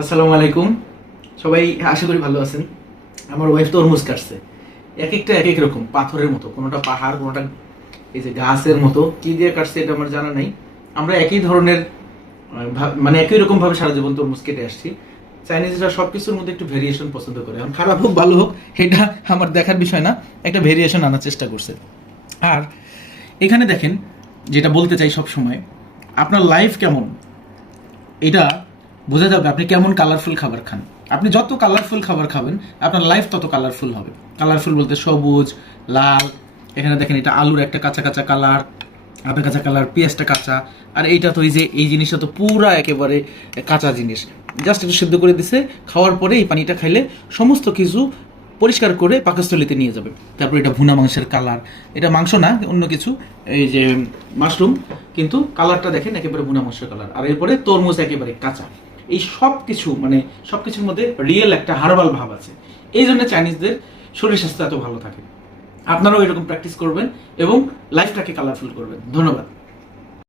আসসালামু আলাইকুম। সবাই আশা করি ভালো আছেন। আমার ওয়াইফ তরমুজ কাটছে, এক একটা এক এক রকম, পাথরের মতো, কোনোটা পাহাড়, কোনোটা এই যে গাছের মতো। কি দিয়ে কাটছে এটা আমার জানা নাই। আমরা একই ধরনের মানে একই রকম ভাবে সারা জীবন তরমুজ কেটে আসছি। চাইনিজরা সবকিছুর মধ্যে একটু ভেরিয়েশন পছন্দ করে, এখন খারাপ হোক ভালো হোক এটা আমার দেখার বিষয় না, একটা ভেরিয়েশন আনার চেষ্টা করছে। আর এখানে দেখেন, যেটা বলতে চাই সব সময়, আপনার লাইফ কেমন এটা বোঝা যাবে আপনি কেমন কালারফুল খাবার খান। আপনি যত কালারফুল খাবার খাবেন আপনার লাইফ তত কালারফুল হবে। কালারফুল বলতে সবুজ, লাল, এখানে দেখেন এটা আলুর একটা কাঁচা কাঁচা কালার, আধা কাঁচা কালার, পেঁয়াজটা কাঁচা। আর এইটা তো এই জিনিসটা তো পুরা একেবারে কাঁচা জিনিস, জাস্ট একটু সিদ্ধ করে দিছে। খাওয়ার পরে এই পানিটা খাইলে সমস্ত কিছু পরিষ্কার করে পাকস্থলিতে নিয়ে যাবে। তারপর এটা ভুনা মাংসের কালার, এটা মাংস না অন্য কিছু, এই যে মাশরুম, কিন্তু কালারটা দেখেন একেবারে ভুনা মাংসের কালার। আর এরপরে তরমুজ একেবারে কাঁচা। এই সব কিছু মানে সব কিছুর মধ্যে রিয়েল একটা হার্বাল ভাব আছে। এই জন্য চাইনিজদের শরীর স্বাস্থ্য এত ভালো থাকে। আপনারাও এরকম প্র্যাকটিস করবেন এবং লাইফটাকে কালারফুল করবেন। ধন্যবাদ।